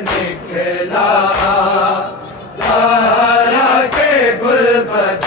निकला, सारा के गुल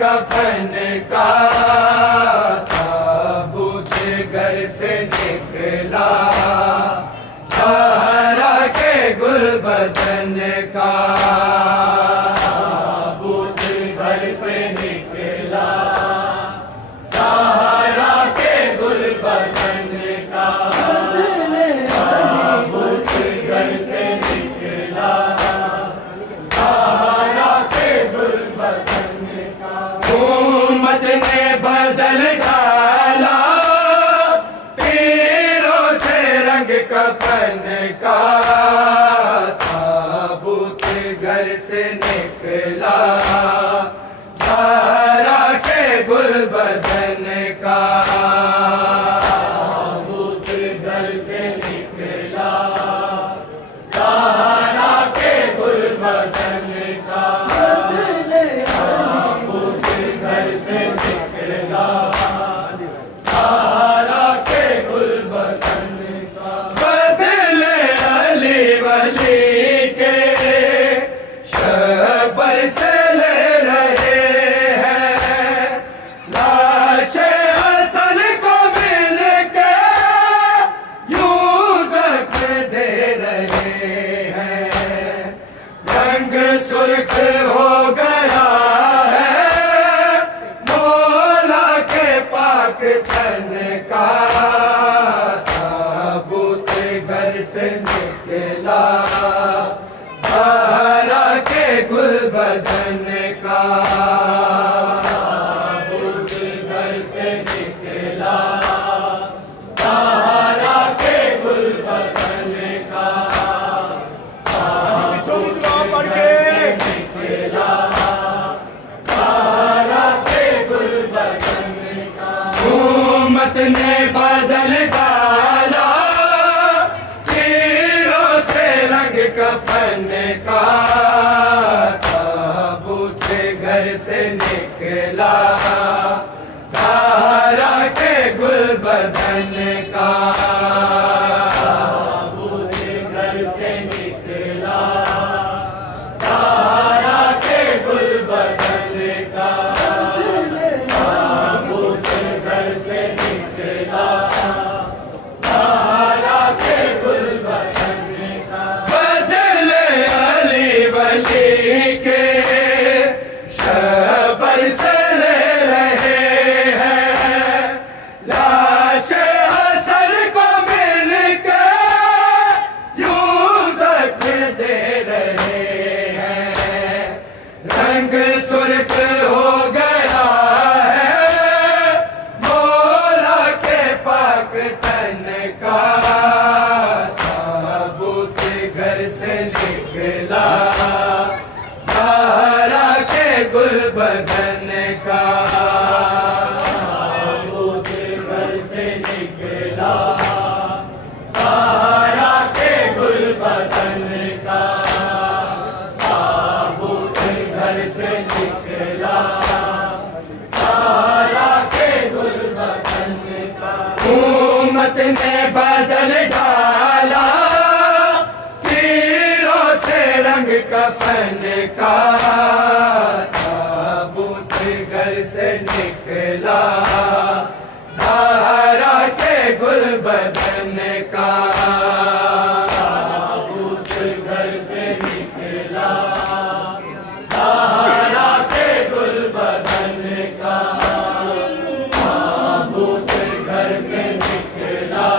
कफन का, ताबूत घर से निकला ज़हरा के गुलबदन का। ताबूत घर से निकला ज़हरा के गुलबदन का। ताबूत घर से निकला ज़हरा के गुलबदन का। उम्मत ने बदल डाला तीरों से रंग कफन का। ताबूत घर से निकला ज़हरा के गुलबदन का। ताबूत घर से निकला ज़हरा के गुलबदन का। ताबूत घर से निकला ज़हरा के गुलबदन का। बदले अली वली के शबर से ले रहे हैं लाशे हसन को मिल के यूं ज़ख्म दे रहे हैं। रंग सुर्ख हो गया है मौला के पाक तन का। ताबूत घर से निकला ज़हरा के गुलबदन का। ताबूत घर से निकला ज़हरा के गुलबदन का। ताबूत घर से निकला ज़हरा के गुलबदन का। उम्मत ने बदल डाला तीरों से रंग कफन का। ताबूत घर से निकला ज़हरा के गुलबदन का। ताबूत घर से निकला ज़हरा के गुलबदन का। ताबूत घर से निकला ज़हरा के गुलबदन का। बदले अली वली के शबर से ले रहे हैं लाशे हसन को मिल के यूं ज़ख्म दे रहे हैं। रंग सुर्ख हो गया है मौला के पाक तन का। ताबूत घर से निकला ज़हरा के गुलबदन का। ताबूत घर से निकला ज़हरा के गुलबदन का। ताबूत घर से निकला ज़हरा के गुलबदन का। उम्मत ने बदल डाला तीरों से रंग कफन का। ताबूत घर से निकला ज़हरा के गुलबदन का। ताबूत घर से निकला ज़हरा के गुलबदन का। ताबूत घर से निकला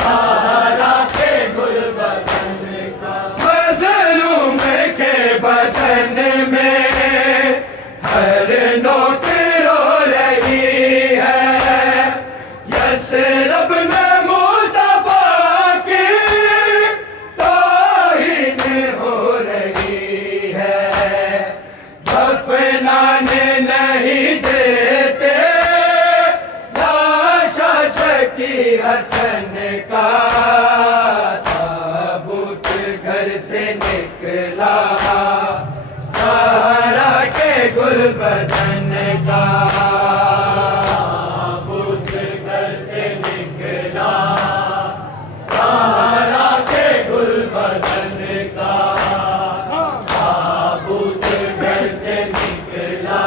ज़हरा के गुलबदन का। मज़लूम के बदन में हर नोक रो रही है। यसरब में मुस्तफा की तौहीन हो रही है। दफनाने नहीं देते लाशा शकी हसन का। ताबूत घर से निकला ज़हरा के गुलबदन का। ताबूत घर से निकला ज़हरा के गुलबदन का। ताबूत घर से निकला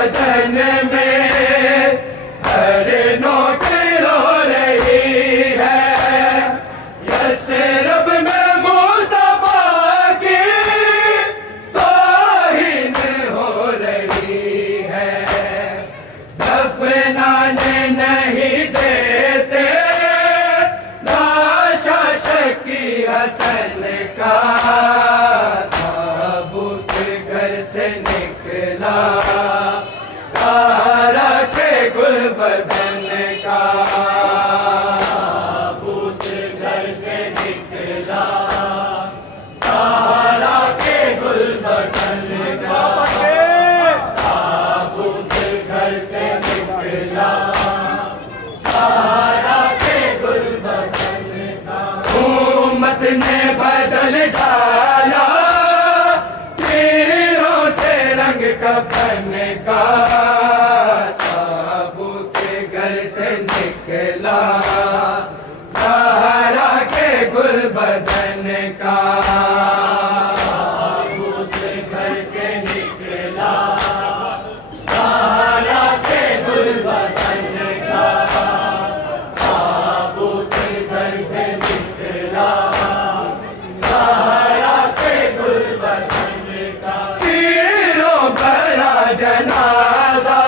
बदन में हर नोक रो रही है। यसरब में मुस्तफा की तौहीन हो रही है। दफनाने नहीं देते लाशा शकी हसन का। ताबूत घर से निकला ज़हरा के गुलबदन का। ताबूत घर से निकला ज़हरा के गुलबदन का। ताबूत घर से निकला ज़हरा के गुलबदन का। उम्मत ने बदल डाला तीरों से रंग कफन का। ताबूत घर से निकला ज़हरा के गुलबदन का। ताबूत घर से निकला ज़हरा के गुलबदन का। ताबूत घर से निकला ज़हरा के गुलबदन का। तीरों भरा जनाजा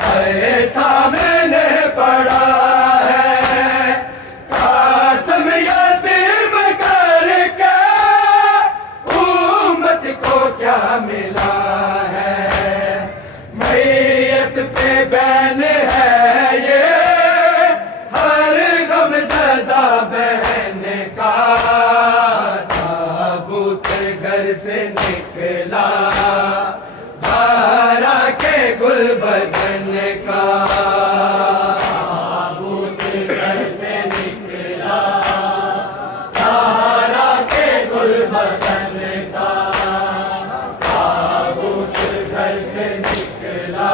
है सामने पड़ा है। कासम यतीम करके उम्मत को क्या मिला है। मैयत पे बैन है ये हर गमज़दा बहन का। ताबूत घर से निकला ज़हरा के गुलबदन का। ताबूत घर से निकला ज़हरा के गुलबदन का। ताबूत घर से निकला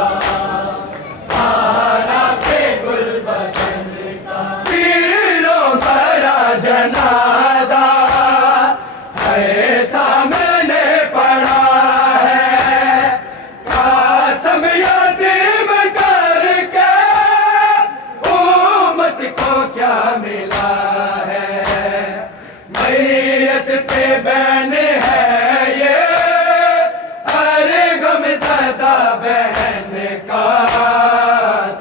ज़हरा के गुलबदन का। तीरों भरा जनाजा है सामने पड़ा है। कासम यतीम करके उम्मत को क्या मिला है। मैयत पे बैन है ये हर गमज़दा बहन का।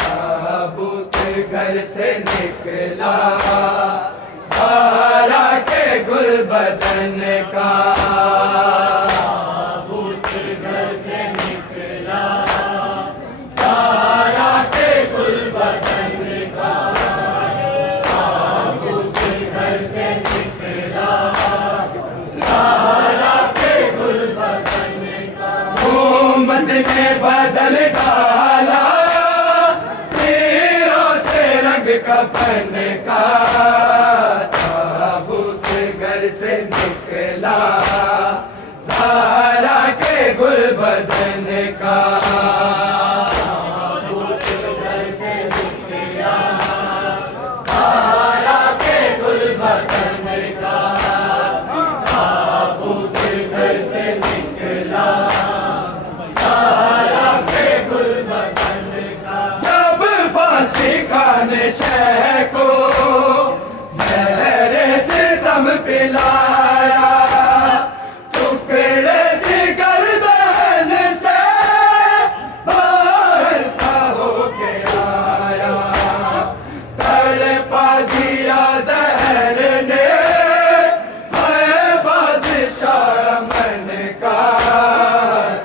ताबूत घर से निकला ज़हरा के गुलबदन का। ताबूत घर से निकला ज़हरा के गुलबदन का। ताबूत घर से निकला ज़हरा के गुलबदन का। उम्मत ने बदल डाला तीरों से रंग कफन का। ताबूत घर से निकला ज़हरा के गुलबदन का। ताबूत घर से निकला ज़हरा के गुलबदन का। ताबूत घर से निकला ज़हरा के गुलबदन का। जब फांसी खाने शह को ज़हरे सितम पिलाया। टुकड़े जिगर दहन से बाहर था होके आया। तड़पा दिया ज़हर ने है बादशाह मन का।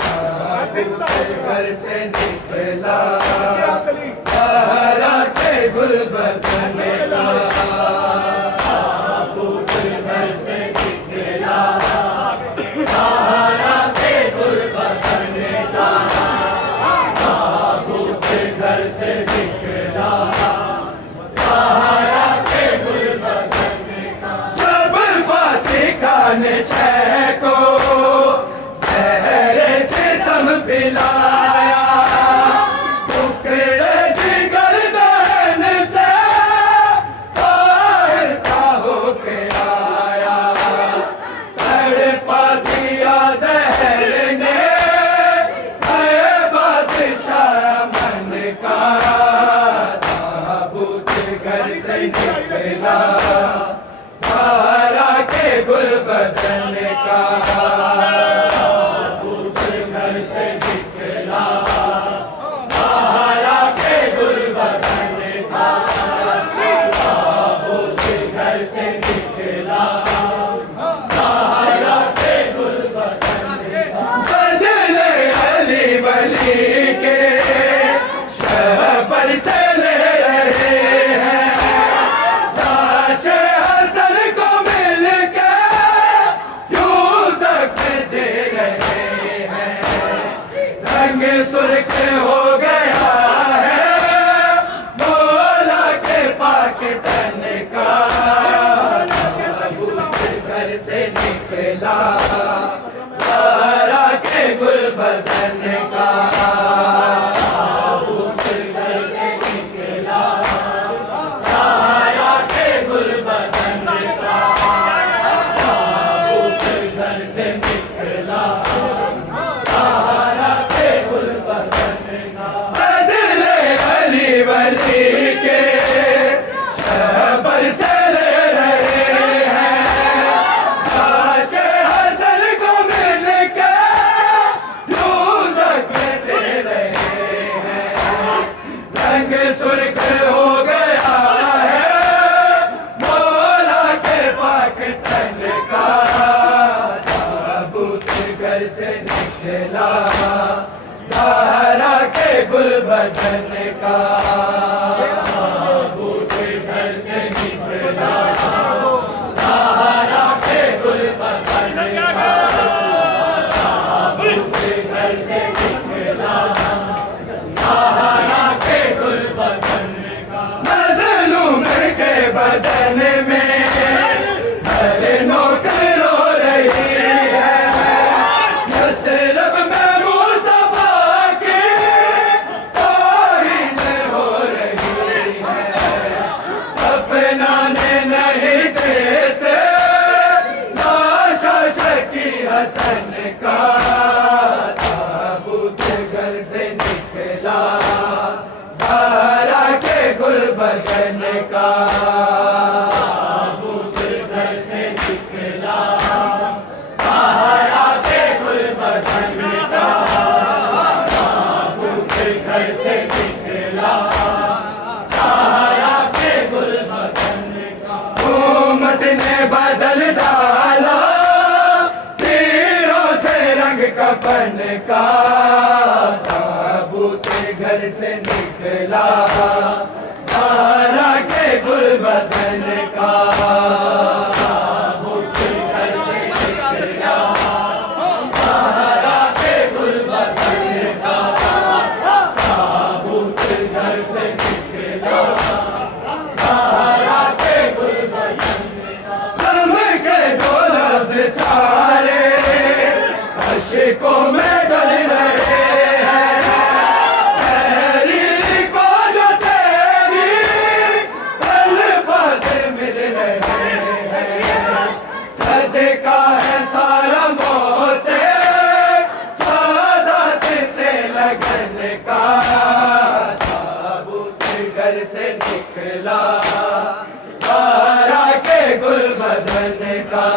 ताबूत घर से निकला ज़हरा के गुलबदन का। ताबूत घर से निकला ज़हरा के गुलबदन का। ताबूत घर से निकला ज़हरा के गुलबदन का। जब फांसी खाने शह को ज़हरे सितम पिलाया। टुकड़े जिगर दहन से बाहर था होके आया। तड़पा दिया ज़हर ने है गुल बदन का ताबूत घर से निकला, ज़हरा के गुल बदन का ताबूत घर से निकला, ज़हरा के गुल बदन का। बदले अली वली के शहबर से ले रहे हैं, लाशे हसन को मिल के यूं ज़ख्म दे रहे हैं। रंग सुर्ख हो गया है मौला के पाक तन का, ताबूत घर से निकला, ज़हरा के गुल बदन का ताबूत घर से निकला, ज़हरा के गुल बदन का ताबूत घर से निकला, ज़हरा के गुल बदन का। बदले अली वली के शहबर से ले रहे हैं, लाशे हसन को मिल के यूं ज़ख्म दे रहे हैं। रंग सुर्ख हो गया है मौला के पाक तन का, ताबूत घर से निकला, ज़हरा के गुल बदन का ताबूत घर से निकला, ज़हरा के गुल बदन का ताबूत घर से निकला, ज़हरा के गुल बदन का। मज़लूम के बदन में हर नोक रो रही है, नस्रब में मुस्तफा की तौहीन हो रही है। अपनाने नहीं देते लाशा शकी हसन का, ताबूत घर से निकला, ज़हरा के गुल बदन का ताबूत घर से निकला, ज़हरा के गुल बदन का ताबूत घर से निकला, ज़हरा के गुल बदन का। उम्मत ने बदल डाला तीरों से रंग कफन का, ताबूत घर से निकला, ज़हरा के गुल बदन का ताबूत घर से निकला, ज़हरा के गुल बदन का ताबूत घर से निकला, ज़हरा के गुल बदन का। गम के जो लफ्ज़ सारे अश्कों में डल रहे हैं, तहरीर को जो तेरी अल्फाज़ मिल रहे हैं। सदका है सारा मोसे सादात से लगन का, ताबूत घर से निकला, ज़हरा के गुल बदन का।